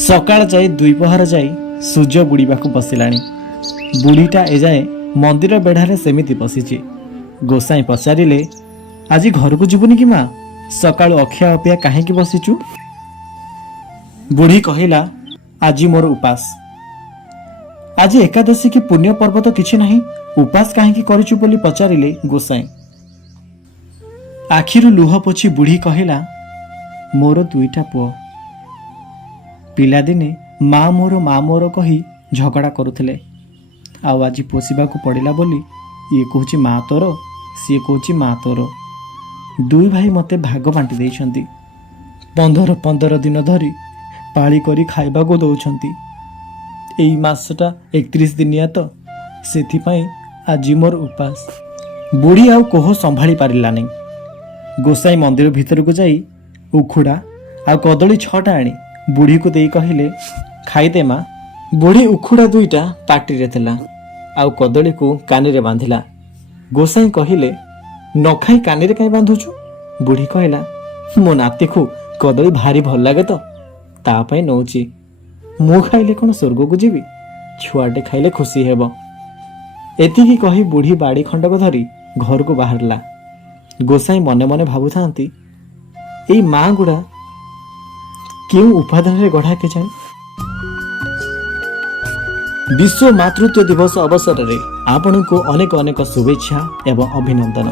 सकाळ जाए द्विपहर जाए सूर्य बुड़ीबा बसिलाणी। बुढ़ीटा एजाए मंदिर बेढ़ारे सेमिति बसीची। गोसाई पचारिले आज घर को जीवनी कि माँ सकाळु अखिया अपिया कहीं बसीचु। बुढ़ी कहिला आज मोर उपास। आज एकादशी की पुण्य पर्व तो किछि नहीं, उपास कहीं करिचु बोली पचारिले गोसाई। आखिरु लुह पोछि बुढ़ी कहिला मोर दुईटा पुओ। पिलादिने माँ मोर कही झगड़ा करुथिले। आउ आज पोषिबाकु पड़िला बोली ये कहूची माँ तोर, सी कहूची माँ तोर। दुई भाई मते भाग बांटी देइछंती। 15 दिन धरी पाली करी खाइबाकु दउछंती। एई मासटा 31 दिनिया तो सेथिपाई आज मोर उपास। बुढ़ी आउ कोह संभाली पारिला नहीं। गोसाई मंदिर भीतर को जाई उखुड़ा आ कदली 6टा आनी बुढ़ी को देई कहिले खाइदे माँ। बुढ़ी उखुड़ा दुईटा पाटी रे थिला आउ कदली को कानी रे बांधिला। गोसाई कहिले न खाई कानी रे काई बांधुछु। बुढ़ी कहला मो नाती को कदली भारी भल लागे तो ता पई नौची। मु खाइले कोन स्वर्ग को जीवी, छुआटे खाइले खुशी हेबो। एतिकी कही बुढ़ी बाड़ी खंडक धरी घर को बाहरला। गोसाई मने मने भाबुथांती एई माँ गुड़ा क्यों उपादान रे गढ़ा के जाए। विश्व मातृत्व दिवस अवसर रे आपन को अनेक अनेक शुभेच्छा एवं अभिनंदन।